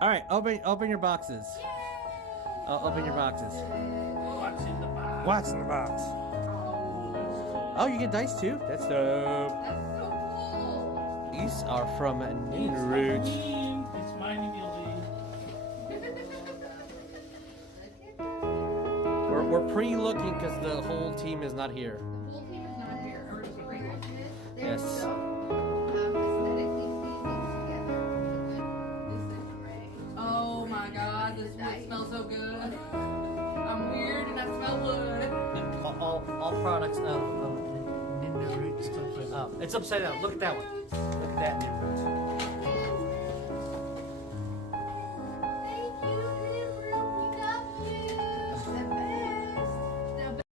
All right, open your boxes. Open your boxes. What's in the box? What's in the box? Oh, you get dice too? That's dope. That's so cool. These are from It's Ninroot. mine. It's mine immediately. We're pre-looking because the whole team is not here. The whole team is not here. Or just three. Yes. Oh my god, this wood smells so good. I'm weird and I smell wood. All products of Ninroot. It's upside down. Look at that one. Look at that Ninroot.